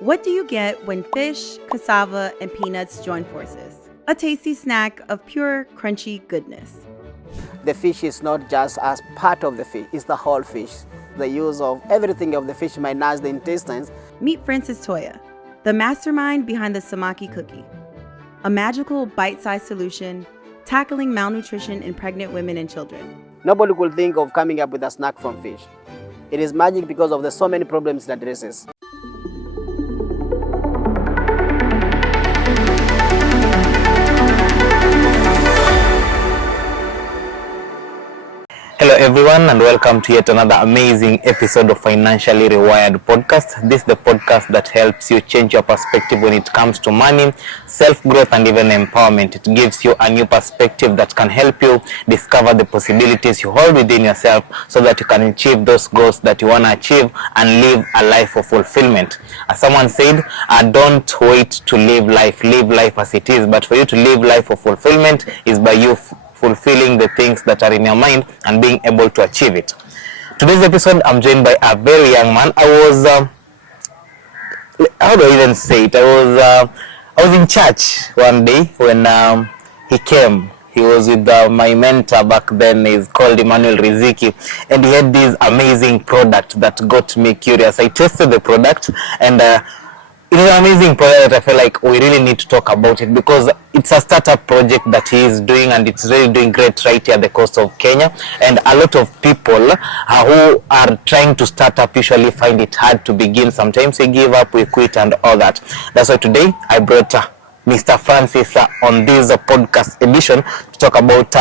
What do you get when fish, cassava, and peanuts join forces? A tasty snack of pure, crunchy goodness. The fish is not just as part of the fish, it's the whole fish. The use of everything of the fish might nourish the intestines. Meet Francis Thoya, the mastermind behind the Samaki Cookie, a magical bite-sized solution tackling malnutrition in pregnant women and children. Nobody could think of coming up with a snack from fish. It is magic because of the so many problems it addresses. Hello everyone, and welcome to yet another amazing episode of Financially Rewired podcast. This is the podcast that helps you change your perspective when it comes to money, self-growth, and even empowerment. It gives you a new perspective that can help you discover the possibilities you hold within yourself so that you can achieve those goals that you want to achieve and live a life of fulfillment. As someone said, don't wait to live life as it is, but for you to live life of fulfillment is by you fulfilling the things that are in your mind and being able to achieve it. Today's episode, I'm joined by a very young man. I was, how do I even say it? I was in church one day when he came. He was with my mentor back then. He's called Emmanuel Riziki, and he had this amazing product that got me curious. I tested the product, and it is an amazing project. I feel like we really need to talk about it because it's a startup project that he is doing, and it's really doing great right here at the coast of Kenya. And a lot of people who are trying to start up usually find it hard to begin. Sometimes we give up, we quit, and all that. That's why today I brought Mr. Francis on this podcast edition to talk about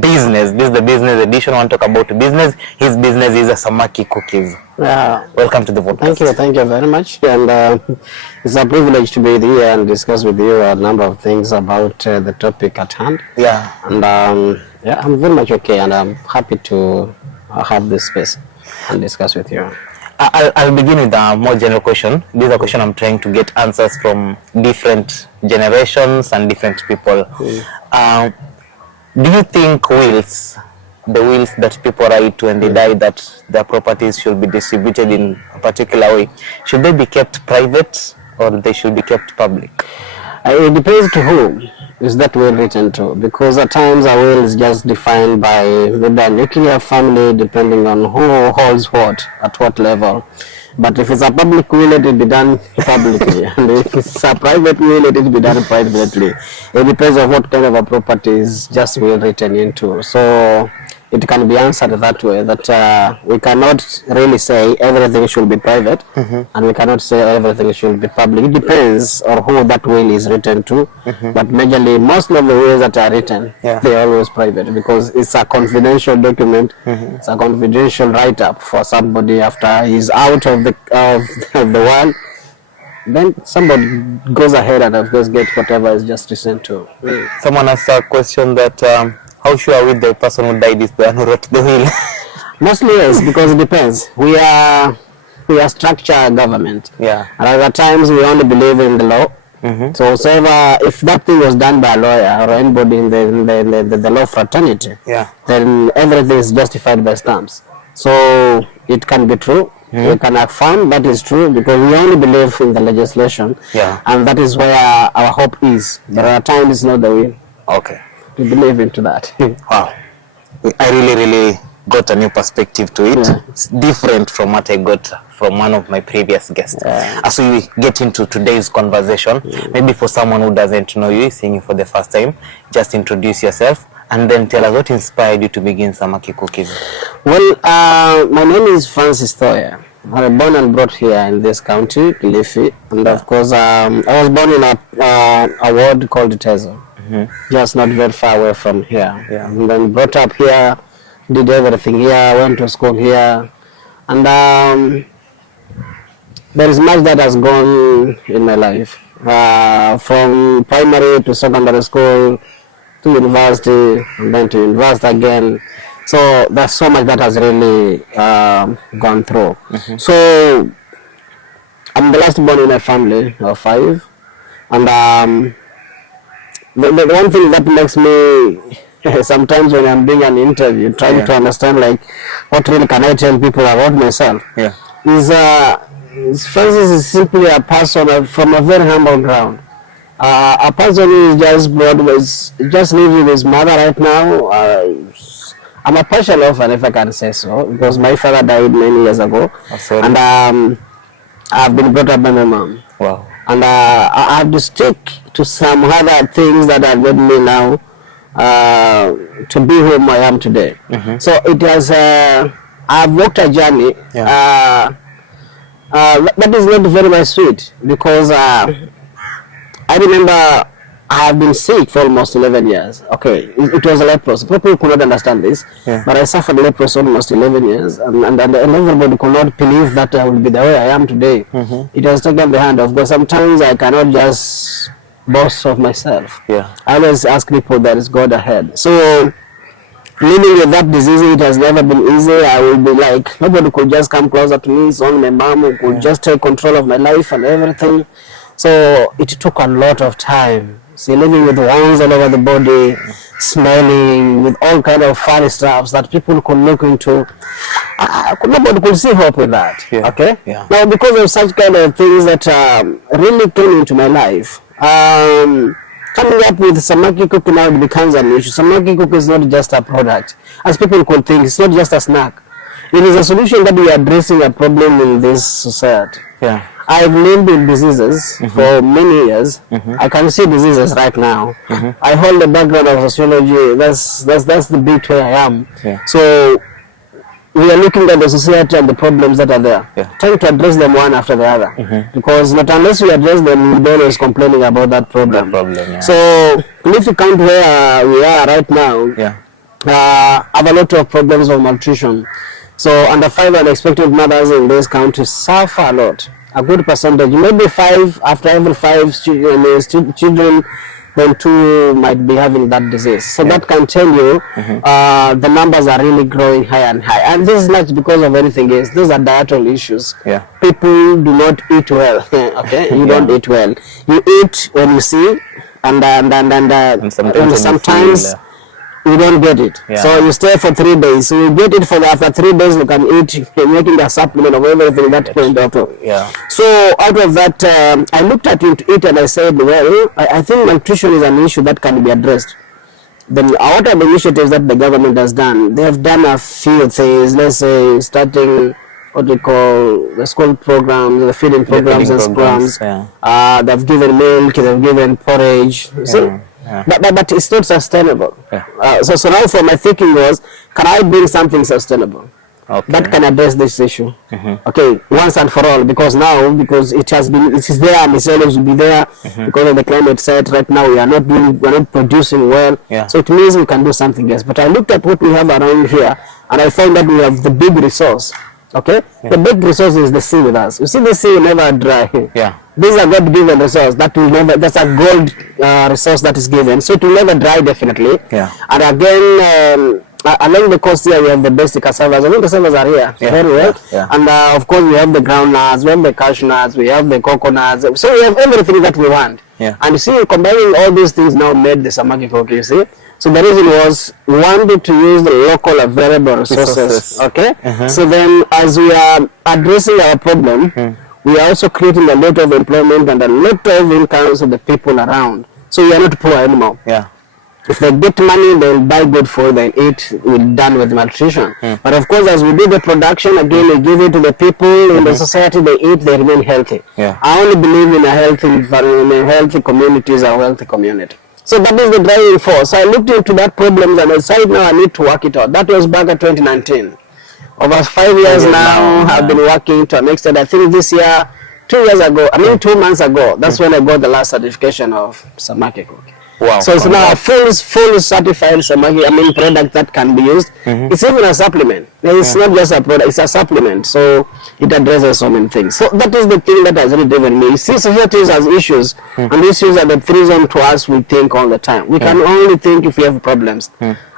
business. This is the business edition. I want to talk about business. His business is Samaki Cookies. Welcome to the podcast. Thank you very much. And it's a privilege to be here and discuss with you a number of things about the topic at hand. Yeah. And I'm very much okay, and I'm happy to have this space and discuss with you. I'll begin with a more general question. This is a question I'm trying to get answers from different generations and different people. Do you think the wills that people write when they die, that their properties should be distributed in a particular way, should they be kept private or they should be kept public? It depends to whom is that will written to, because at times a will is just defined by maybe a nuclear family, depending on who holds what at what level. But if it's a public will, it will be done publicly, and if it's a private will, it will be done privately. It depends on what kind of a property is just will written into. So it can be answered that way, that we cannot really say everything should be private, and we cannot say everything should be public. It depends on who that will is written to, but majorly most of the wills that are written, they are always private, because it's a confidential document. It's a confidential write-up for somebody after he's out of the world. Then somebody goes ahead and of course get whatever is just sent to. Someone asked a question that how sure are we the person who died is the one who wrote the will? Mostly yes, because it depends. We are structured government. Yeah. And other times we only believe in the law. So if that thing was done by a lawyer or anybody in the law fraternity, then everything is justified by stamps. So it can be true. We can affirm that is true because we only believe in the legislation. And that is where our hope is. There are times it's not the will. Okay. We believe into that. Wow. I really got a new perspective to it. It's different from what I got from one of my previous guests. As we get into today's conversation, maybe for someone who doesn't know you, seeing you for the first time, just introduce yourself and then tell us what inspired you to begin Samaki Cookies. Well, my name is Francis Thoya. I was born and brought here in this county, Kilifi, and of course I was born in a ward called Tezo. Just not very far away from here. And then brought up here, did everything here, went to school here, and there is much that has gone in my life, from primary to secondary school to university, and then to university again. So there's so much that has really gone through. So I'm the last born in a family of 5, and the one thing that makes me sometimes when I'm doing an interview, trying to understand like what really can I tell people about myself, is Francis is simply a person from a very humble ground. A person who is just lives with his mother right now. I'm a partial orphan, if I can say so, because my father died many years ago, and I've been brought up by my mom. Wow. And I have to stick to some other things that have led me now to be whom I am today. So it has, I've walked a journey that is not very much sweet, because I remember I have been sick for almost 11 years. Okay, it was a leprosy. People could not understand this, but I suffered leprosy almost 11 years, and everybody could not believe that I would be the way I am today. It has taken the hand of God. Sometimes I cannot just boast of myself. I always ask people, there is God ahead. So living with that disease, it has never been easy. I will be like, nobody could just come closer to me. It's only my mom who could just take control of my life and everything. So it took a lot of time. See, living with wounds all over the body, smelling, with all kind of funny stuff that people could look into. Nobody could see hope with that. Okay? Now, because of such kind of things that really came into my life, coming up with Samaki Cookie now it becomes an issue. Samaki Cookie is not just a product, as people could think. It's not just a snack. It is a solution that we are addressing a problem in this society. I've lived with diseases for many years. I can see diseases right now. I hold the background of sociology. That's the bit where I am. So we are looking at the society and the problems that are there, trying to address them one after the other. Because not unless we address them, we'll be always complaining about that problem. So if you count where we are right now, have a lot of problems of malnutrition. So under 5 unexpected mothers in this country suffer a lot. A good percentage, maybe 5 after every 5 children, then 2 might be having that disease. So that can tell you the numbers are really growing higher and higher. And this is not because of anything else. These are dietary issues. People do not eat well. Okay, you don't eat well. You eat when you see, and sometimes you don't get it. So you stay for 3 days. So you get it for after 3 days. You can eat, making a supplement of everything that went up. So out of that, I looked at it and I said, well, I think nutrition is an issue that can be addressed. Then what are the initiatives that the government has done? They have done a few things. Let's say starting what we call the school programs, the feeding programs and programs. They've given milk, they've given porridge. But it's not sustainable. So now for my thinking was, can I bring something sustainable that can address this issue? Okay, once and for all, because it is there and it's always will be there because of the climate set right now. We are not producing well. So it means we can do something else. But I looked at what we have around here and I found that we have the big resource. Okay, the big resource is the sea with us. You see, the sea will never dry. These are God-given resource that will never. That's a gold resource that is given, so it will never dry definitely. And again, along the coast here we have the basic cassavas. I think cassavas are here very well. And of course we have the groundnuts, we have the cashew nuts, we have the coconuts. So we have everything that we want. And you see, combining all these things now made the Samaki Cookie. You see. So the reason was we wanted to use the local available resources. Okay. So then, as we are addressing our problem, we are also creating a lot of employment and a lot of incomes of the people around. So we are not poor anymore. If they get money, they'll buy good food, they'll eat. We're done with malnutrition. But of course, as we do the production, again, we give it to the people in the society. They eat, they remain healthy. I only believe in a healthy environment, healthy communities, a wealthy community. So that is the driving force. So I looked into that problem and I decided now I need to work it out. That was back in 2019. Over 5 years now, I've been working to an extent. I think this year, 2 years ago, 2 months ago, that's when I got the last certification of Samaki Cookie. So it's now a full certified Samaki, product that can be used. It's even a supplement. It's not just a product, it's a supplement. So it addresses so many things. So that is the thing that has really driven me. See, society has issues, and issues are the reason to us we think all the time. We can only think if we have problems.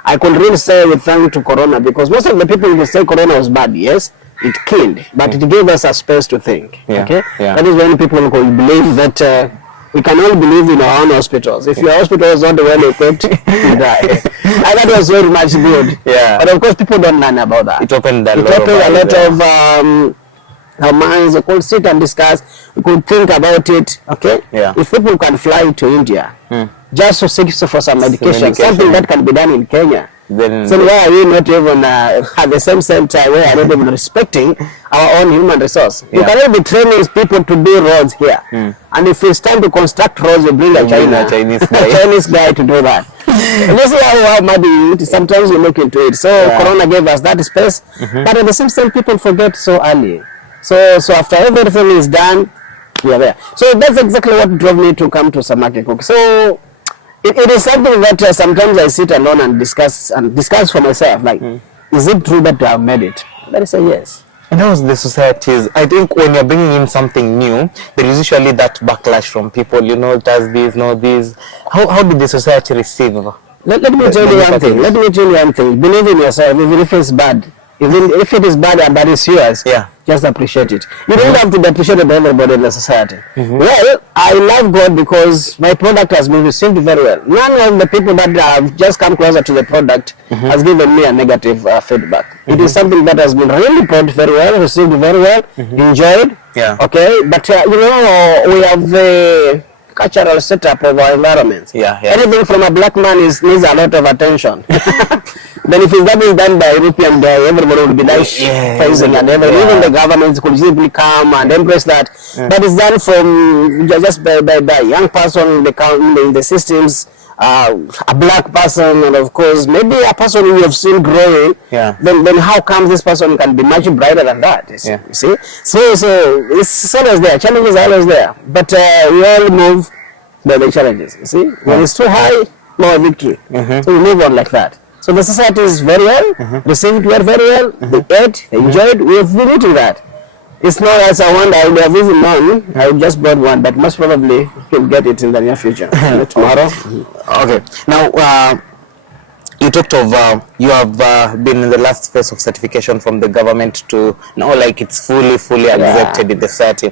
I could really say we thank to Corona, because most of the people will say Corona was bad. Yes, it killed, but it gave us a space to think. Okay, that is when people could believe that we can all believe in our own hospitals. If your hospital is not well equipped, you die. And that was very much good. But of course, people don't learn about that. It opened a lot of our minds. We could sit and discuss. We could think about it. Okay. Yeah. If people can fly to India just to seek for some medication, something that can be done in Kenya. Then So why are we not even at the same time we are not even respecting our own human resource? You cannot be training people to do roads here, and if it's time to construct roads, we bring a Chinese guy. Chinese guy to do that. This is how maybe sometimes we look into it. So Corona gave us that space, but at the same time, people forget so early. So after everything is done, we are there. So that's exactly what drove me to come to Samaki Cookies. So it is something that sometimes I sit alone and discuss for myself. Like, is it true that I have made it? Then I say yes. And how's the societies? I think when you're bringing in something new, there is usually that backlash from people. Does this, no this. How did the society receive? Let me tell you one thing. Let me tell you one thing. Believe in yourself. Even if it's bad, even if it is bad and that is yours, just appreciate it. You don't have to be appreciated by everybody in the society. Well, I love God because my product has been received very well. None of the people that have just come closer to the product has given me a negative feedback. It is something that has been really put very well, received very well, enjoyed. Yeah. Okay, but we have the cultural setup of our environment. Anything from a black man needs a lot of attention. Then if that is done by European guy, everybody would be praising, and even the governments could simply come and embrace that. That is done from just by young person in the systems, a black person, and of course maybe a person you have seen growing. Then how come this person can be much brighter than that? You see, so it's always there. Challenges are always there, but we all move by the challenges. You see, when it's too high, no victory. So we move on like that. So the society is very well, received very well, they ate, they enjoyed, we have been eating that. It's not as I wonder, I would have even known, I would just bought one, but most probably you'll get it in the near future. Tomorrow. Okay. Now, you talked of, you have been in the last phase of certification from the government to now like it's fully accepted in the society.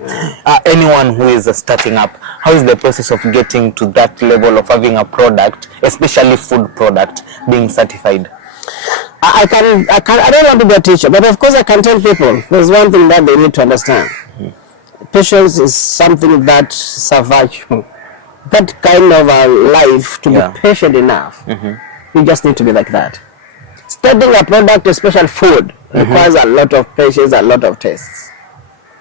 Anyone who is starting up, how is the process of getting to that level of having a product, especially food product, being certified? I don't want to be a teacher, but of course I can tell people there's one thing that they need to understand. Patience is something that's a virtue. That kind of a life, to be patient enough, you just need to be like that. Studying a product, especially food, requires a lot of patience, a lot of tastes.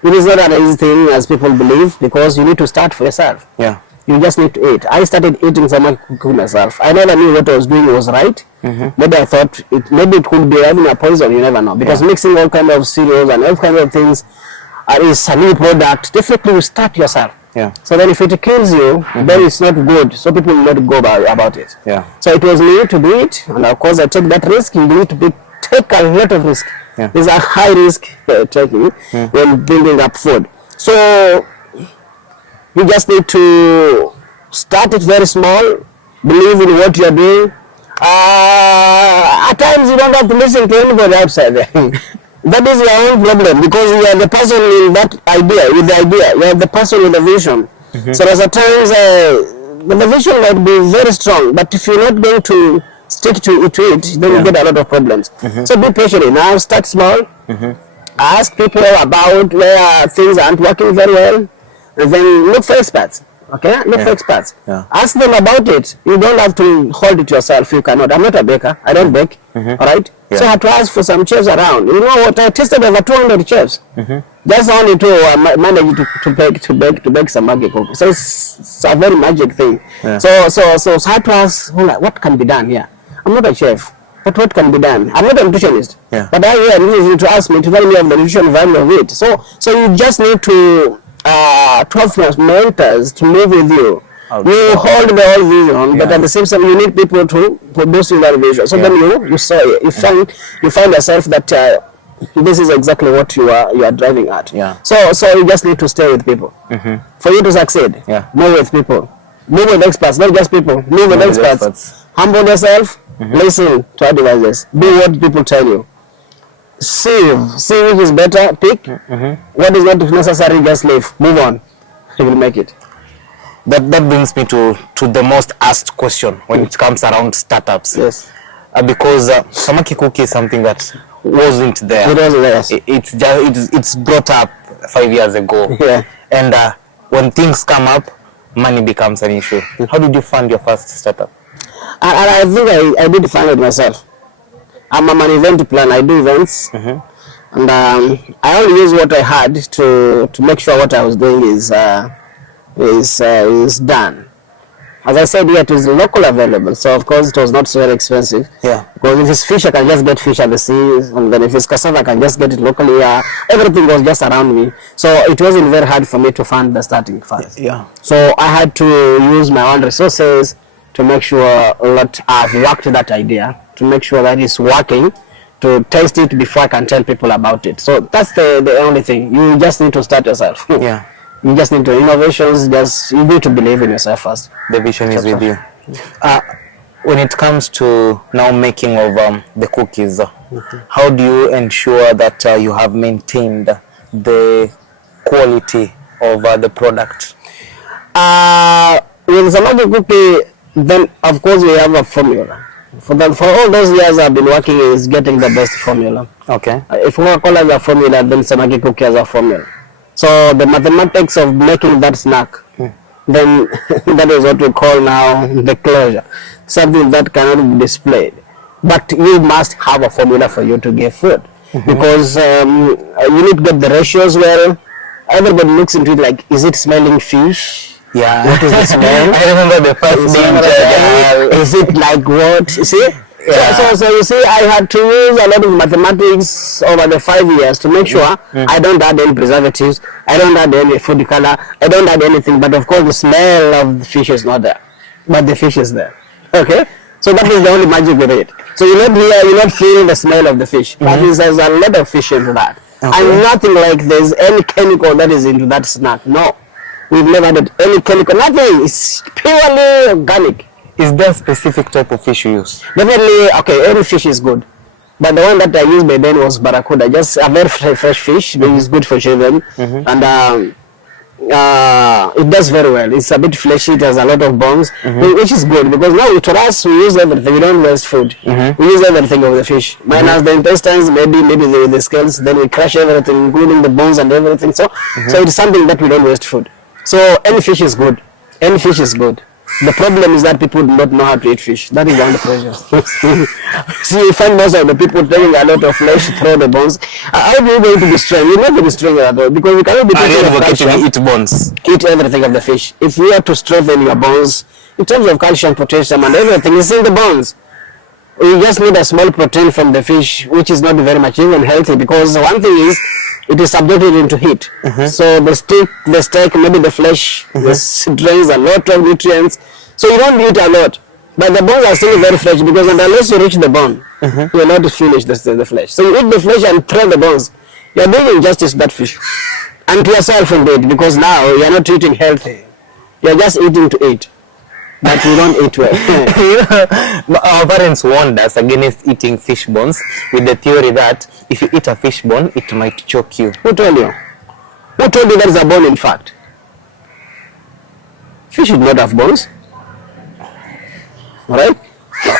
It is not an easy thing as people believe, because you need to start for yourself. You just need to eat. I started eating Samaki Cookies myself. I never knew what I was doing was right. Maybe I thought maybe it could be having a poison, you never know. Because mixing all kind of cereals and all kind of things is a new product. Definitely you start yourself. So then if it kills you, then it's not good. So people will not go about it. So it was me to do it, and of course I take that risk. You need to take a lot of risk. There's a high risk taking when building up food. So you just need to start it very small, believe in what you're doing. At times you don't have to listen to anybody outside there. That is your own problem, because you are the person in that idea, with the idea. You are the person with the vision. So there's at times the vision might be very strong, but if you're not going to stick to it, then you get a lot of problems. So be patient now, start small, ask people about where things aren't working very well, and then look for experts. Okay, look for experts. Ask them about it. You don't have to hold it yourself. You cannot. I'm not a baker. I don't bake. All right. So I had to ask for some chefs around. You know what? I tested over 200 chefs. Just only to manage to bake Samaki Cookies. So it's a very magic thing. So I had to ask, what can be done here? I'm not a chef, but what can be done? I'm not a nutritionist. But I need to ask me to tell me of the nutrition value of it. So you just need to 12 mentors to move with you. You hold the whole vision, but at the same time you need people to produce that vision. So then you saw it. You find yourself that this is exactly what you are driving at. So you just need to stay with people. For you to succeed, move with people. Move with experts, not just people. Move with experts. Humble yourself. Listen to advices. Do what people tell you. See which is better, pick. What is not necessary, just leave. Move on. You will make it. That brings me to the most asked question when it comes around startups. Because Samaki Cookie is something that wasn't there. It wasn't there. It's brought up 5 years ago. Yeah. And when things come up, money becomes an issue. How did you fund your first startup? And I think I did fund it myself. I'm an event planner. I do events. And I only use what I had to make sure what I was doing is done. As I said, it is locally available, so of course it was not so very expensive. Yeah. Because if it's fish, I can just get fish at the sea, and then if it's cassava, I can just get it locally. Everything was just around me, so it wasn't very hard for me to fund the starting fund. Yeah. So I had to use my own resources to make sure that I've worked that idea, to make sure that it's working, to test it before I can tell people about it. So that's the only thing. You just need to start yourself. Yeah. You just need to innovations. You need to believe in yourself first. The vision is with you. When it comes to now making of the cookies, how do you ensure that you have maintained the quality of the product? With Samaki Cookie, then of course we have a formula. For all those years I've been working is getting the best formula. Okay. If Coca-Cola has a formula, then Samaki Cookie has a formula. So the mathematics of making that snack, then that is what we call now the closure. Something that cannot be displayed. But you must have a formula for you to get food. Because you need to get the ratios well. Everybody looks into it like, is it smelling fish? Yeah. What is the smell? I remember the first day. Is it like what? You see? Yeah. So you see, I had to use a lot of mathematics over the 5 years to make sure I don't add any preservatives, I don't add any food color, I don't add anything. But of course, the smell of the fish is not there, but the fish is there. Okay, so that is the only magic with it. So you not feel the smell of the fish, but there's a lot of fish into that, and nothing like there's any chemical that is into that snack. No, we've never added any chemical. Nothing. It's purely organic. Is there a specific type of fish you use? Definitely, okay, every fish is good. But the one that I used by then was barracuda, just a very fresh fish, which is good for children. And it does very well. It's a bit fleshy, it has a lot of bones, which is good because now to us, we use everything. We don't waste food. We use everything of the fish. Minus the intestines, maybe the scales, then we crush everything, including the bones and everything. So it's something that we don't waste food. So any fish is good. Any fish is good. The problem is that people do not know how to eat fish. That is the only pressure. See, you find most of the people taking a lot of flesh, throw the bones. How are you going to be strong? You're not going to be strong at all because you cannot be taking eat bones. Eat everything of the fish. If you have to strengthen your bones, in terms of calcium, potassium, and everything, is in the bones. You just need a small protein from the fish, which is not very much even healthy because one thing is, it is subjected into heat. So the steak, maybe the flesh, drains a lot of nutrients. So you don't eat a lot. But the bones are still very fresh because unless you reach the bone, you will not finish the flesh. So you eat the flesh and throw the bones. You are doing injustice to that fish. And to yourself indeed, because now you are not eating healthy. You are just eating to eat. But you don't eat well. Our parents warned us against eating fish bones with the theory that if you eat a fish bone, it might choke you. Who told you? Who told you there is a bone in fact? Fish should not have bones. Alright?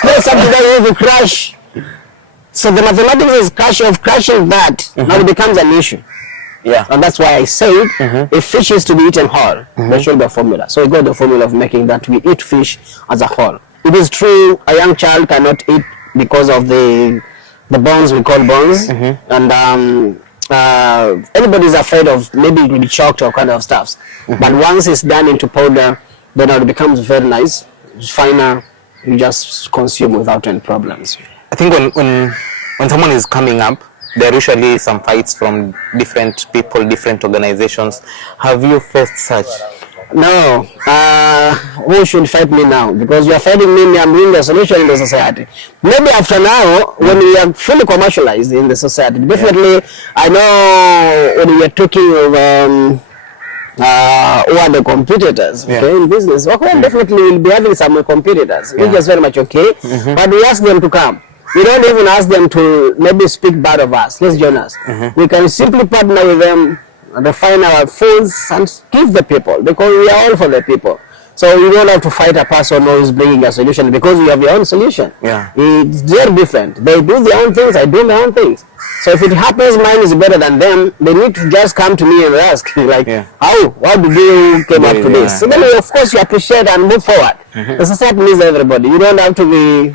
There's something that you have to crush. So the mathematics is crushing that. Now it becomes an issue. Yeah. And that's why I said if fish is to be eaten whole, there should be a formula. So we got the formula of making that we eat fish as a whole. It is true a young child cannot eat because of the bones we call bones. And anybody is afraid of maybe it will be choked or kind of stuffs. But once it's done into powder, then it becomes very nice. It's finer. You just consume without any problems. I think when someone is coming up, there are usually some fights from different people, different organizations. Have you faced such? No. Who should fight me now? Because you are fighting me, I'm bringing a solution in the society. Maybe after now, when we are fully commercialized in the society, definitely, I know when we are talking of who are the competitors in business. Okay, definitely we'll be having some competitors, which is very much okay. But we ask them to come. We don't even ask them to maybe speak bad of us. Let's join us. We can simply partner with them, refine our foods, and give the people because we are all for the people. So you don't have to fight a person who is bringing a solution because you have your own solution. Yeah. It's very different. They do their own things, I do my own things. So if it happens mine is better than them, they need to just come to me and ask, like, how did you came up to this? So then, of course, you appreciate and move forward. The society needs everybody. You don't have to be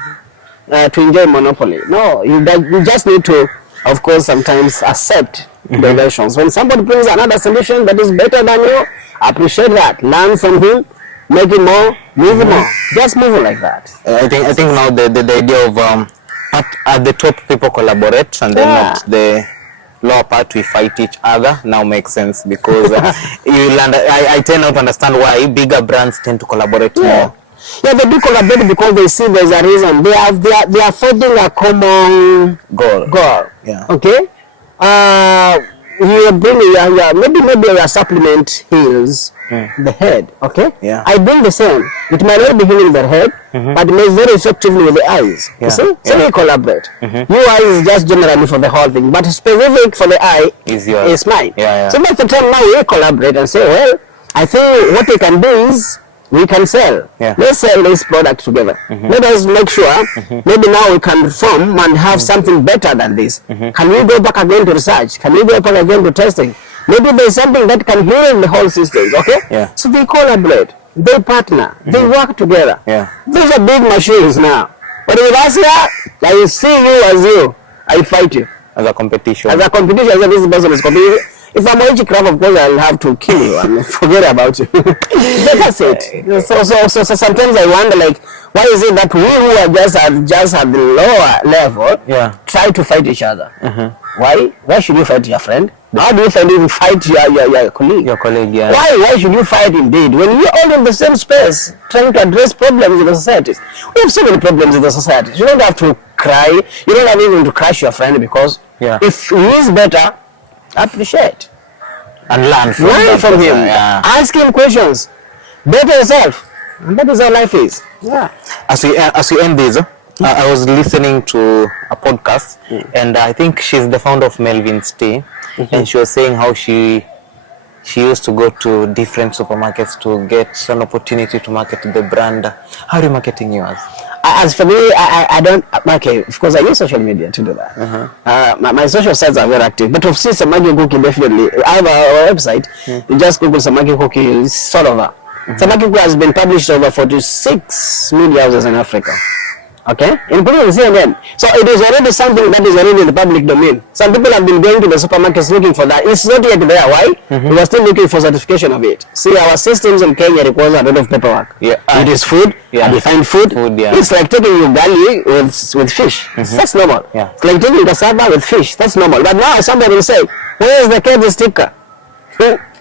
to enjoy monopoly. No, you just need to, of course, sometimes accept deviations. When somebody brings another solution that is better than you, appreciate that. Learn from him. Make it more, move it more. Just move it like that. I think now the idea of at the top people collaborate and then at the lower part we fight each other now makes sense because I tend not to understand why bigger brands tend to collaborate more. Yeah, they do collaborate because they see there's a reason. They are fighting a common goal. Yeah. Okay. You bring maybe your supplement heals the head. Okay. Yeah. I bring the same. It might not be healing the head, but it may very effectively with the eyes. You see? So we collaborate. Your eyes is just generally for the whole thing, but specific for the eye is mine. So that's the time now we collaborate and say, well, I think what we can do is we can sell. Let's sell this product together. Let us make sure maybe now we can form and have something better than this. Can we go back again to research? Can we go back again to testing? Maybe there's something that can heal the whole system. Okay? So they collaborate, they partner, they work together. Those are big machines now. But with us here, I see you as you, I fight you. As a competition. As a competition, as this person is competing. If I'm a witchcraft, of course, I'll have to kill you and forget about you. That's it. So sometimes I wonder, like, why is it that we who are just at the lower level try to fight each other? Why? Why should you fight your friend? How do you fight your colleague? Your colleague, yeah. Why should you fight indeed? When we're all in the same space, trying to address problems in the society. We have so many problems in the society. You don't have to cry. You don't have even to crush your friend because if he is better, appreciate and learn from him. Ask him questions. Better yourself. And that is how life is. As we end this, I was listening to a podcast and I think she's the founder of Melvin's Tea and she was saying how she used to go to different supermarkets to get an opportunity to market the brand. How are you marketing yours? As for me, I don't, okay, of course I use social media to do that. My social sites are very active, but of course Samaki Cookie definitely, I have a website, you just Google Samaki Cookie, it's sort of a, Samaki Cookie has been published over 46 media houses in Africa. Okay, including CNN. So it is already something that is already in the public domain. Some people have been going to the supermarkets looking for that. It's not yet there. Why? We are still looking for certification of it. See, our systems in Kenya requires a lot of paperwork. It is food. Defined food. It's like taking ugali with fish. That's normal. It's like taking cassava with fish. That's normal. But now somebody will say, where is the KEBS sticker?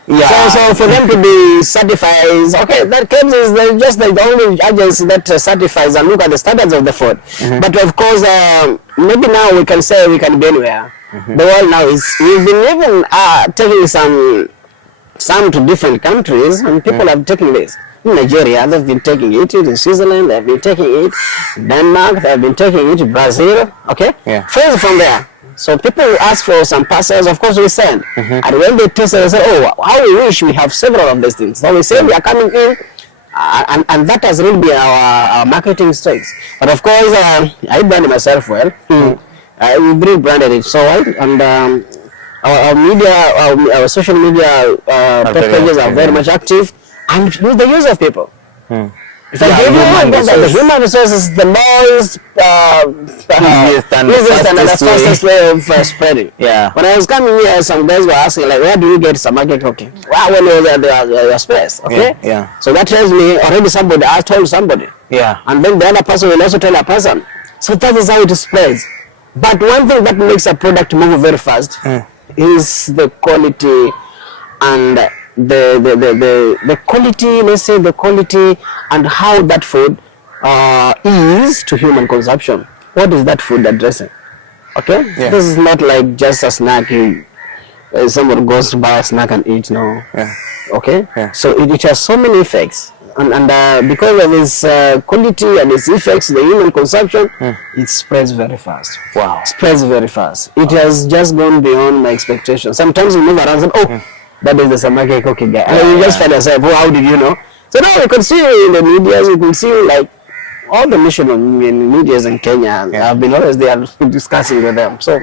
So for them to be certified, okay, that KEBS is just the only agency that certifies and look at the standards of the food. But of course, maybe now we can say we can be anywhere. The world now is, we've been even taking some to different countries and people have taken this. In Nigeria, they've been taking it. In Switzerland, they've been taking it. Denmark, they've been taking it. Brazil, okay? First from there. So people ask for some parcels, of course we send. And when they test it, they say, oh, how we wish we have several of these things. So we say we are coming in, and that has really been our marketing strengths. But of course, I brand myself well. We really branded it so well. And our media, our social media pages are very much active. And with the use of people. If I give you the human resource is the most easiest and the fastest way of spreading. When I was coming here, some guys were asking, like, where do you get Samaki Cookie? Well, when you were your space, okay? So that tells me already somebody, I told somebody. And then the other person will also tell a person. So that is how it spreads. But one thing that makes a product move very fast is the quality and the quality, let's say the quality and how that food is to human consumption. What is that food addressing? Okay? This is not like just a snack. Someone goes to buy a snack and eat, no. Okay? So it has so many effects. And because of its quality and its effects, the human consumption, it spreads very fast. Spreads very fast. It has just gone beyond my expectations. Sometimes we move around and say, oh, that is the Samaki Cookie guy. And you just find yourself, oh, how did you know? So now we could see in the media, we could see like all the mission in medias in Kenya. I've been always there discussing with them. So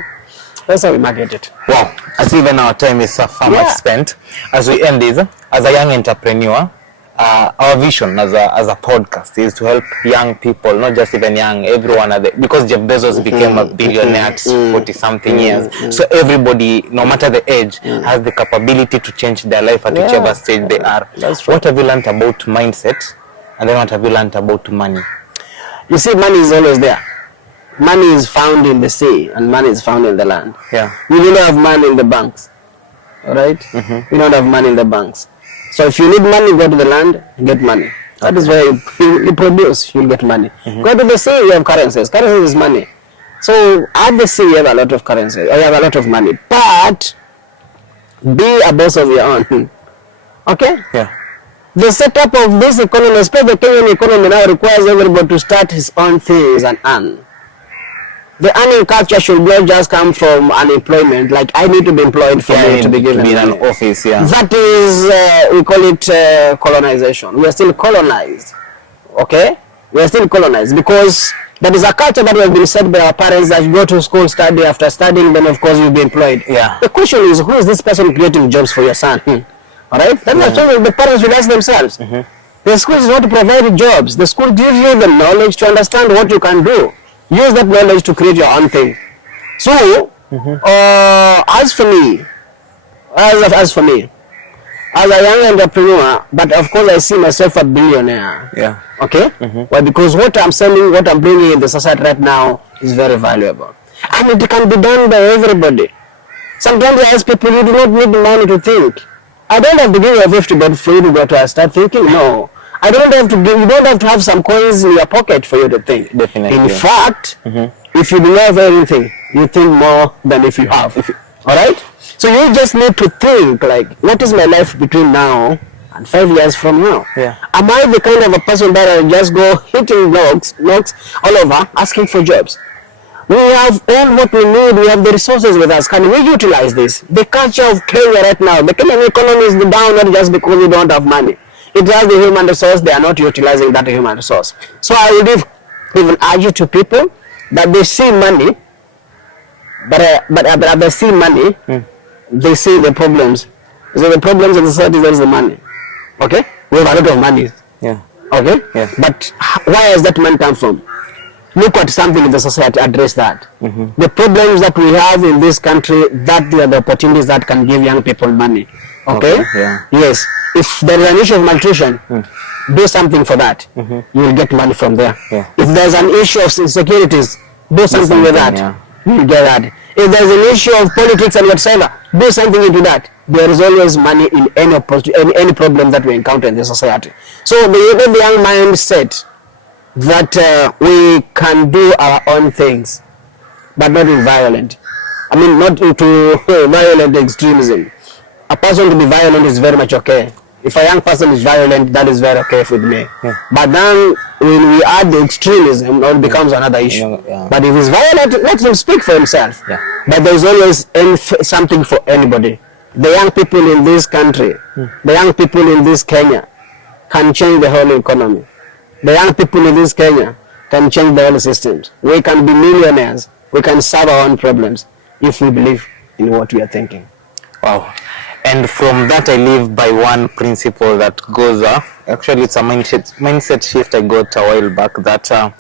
that's how we market it. Wow, as even our time is far much spent. As we end this, as a young entrepreneur, our vision as a podcast is to help young people, not just even young, everyone because Jeff Bezos became a billionaire at 40-something years. So everybody, no matter the age, has the capability to change their life at whichever stage they are. What have you learned about mindset, and then what have you learned about money? You see, money is always there. Money is found in the sea, and money is found in the land. Yeah. We don't have money in the banks, all right? We don't have money in the banks. So if you need money, go to the land, get money. That is where you produce, you'll get money. Go to the sea, you have currencies. Currencies is money. So at the sea, you have a lot of currency, or you have a lot of money. But be a boss of your own. Okay? Yeah. The setup of this economy, especially the Kenyan economy now, requires everybody to start his own things and earn. The earning culture should not just come from unemployment, like I need to be employed for me to be given in an office. That is, we call it colonization. We are still colonized, okay? We are still colonized because that is a culture that has been set by our parents that you go to school, study, after studying, then of course you'll be employed. Yeah. The question is, who is this person creating jobs for your son? All right? That's what the parents will ask themselves. The school is not to provide jobs. The school gives you the knowledge to understand what you can do. Use that knowledge to create your own thing. So, as for me, as a young entrepreneur, but of course I see myself a billionaire. Yeah. Okay? Well, because what I'm selling, what I'm bringing in the society right now is very valuable. And it can be done by everybody. Sometimes I ask people, you do not need money to think. I don't have to give you a 50 bob for you to go to start thinking. No. I don't have to give, you don't have to have some coins in your pocket for you to think. Definitely. In fact, if you don't have anything, you think more than if you have. All right? So you just need to think like, what is my life between now and 5 years from now? Yeah. Am I the kind of a person that I just go hitting knocks all over, asking for jobs? We have all what we need. We have the resources with us. Can we utilize this? The culture of Kenya right now, the Kenyan economy is down not just because we don't have money. It has the human resource. They are not utilizing that human resource. So I will even argue to people that they see money, but they see money, they see the problems. So the problems of the society is the money. Okay? We have a lot of money. Yeah. Okay? Yeah. But where does that money come from? Look at something in the society, address that. The problems that we have in this country, that are the opportunities that can give young people money. Okay? Yeah. Yes. If there is an issue of malnutrition, do something for that. You will get money from there. Yeah. If there's an issue of insecurities, do something with that. Yeah. You will get that. If there's an issue of politics and whatsoever, do something into that. There is always money in any problem that we encounter in the society. So the young mindset that we can do our own things, but not in violent. I mean, not into violent extremism. A person to be violent is very much okay. If a young person is violent, that is very okay with me. Yeah. But then when we add the extremism, it becomes another issue. Yeah. But if he's violent, let him speak for himself. Yeah. But there's always something for anybody. The young people in this country, the young people in this Kenya can change the whole economy. The young people in this Kenya can change the whole systems. We can be millionaires. We can solve our own problems if we believe in what we are thinking. Wow. And from that I live by one principle that goes, actually it's a mindset shift I got a while back, that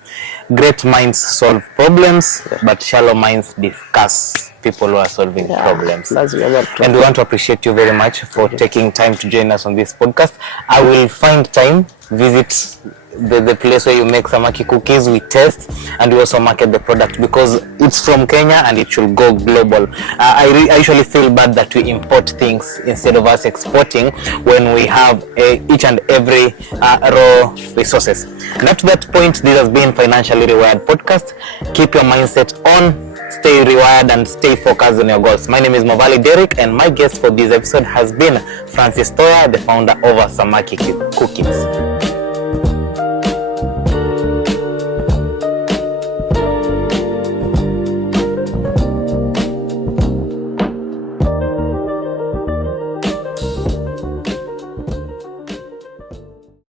great minds solve problems, but shallow minds discuss people who are solving problems. And we want to appreciate you very much for taking time to join us on this podcast. I will find time, visit the place where you make Samaki Cookies, we test, and we also market the product because it's from Kenya and it should go global. I usually feel bad that we import things instead of us exporting when we have each and every raw resources. And up to that point, this has been Financially Rewired podcast. Keep your mindset on, stay rewired, and stay focused on your goals. My name is Mwavali Derrick, and my guest for this episode has been Thoya, the founder of Samaki Cookies.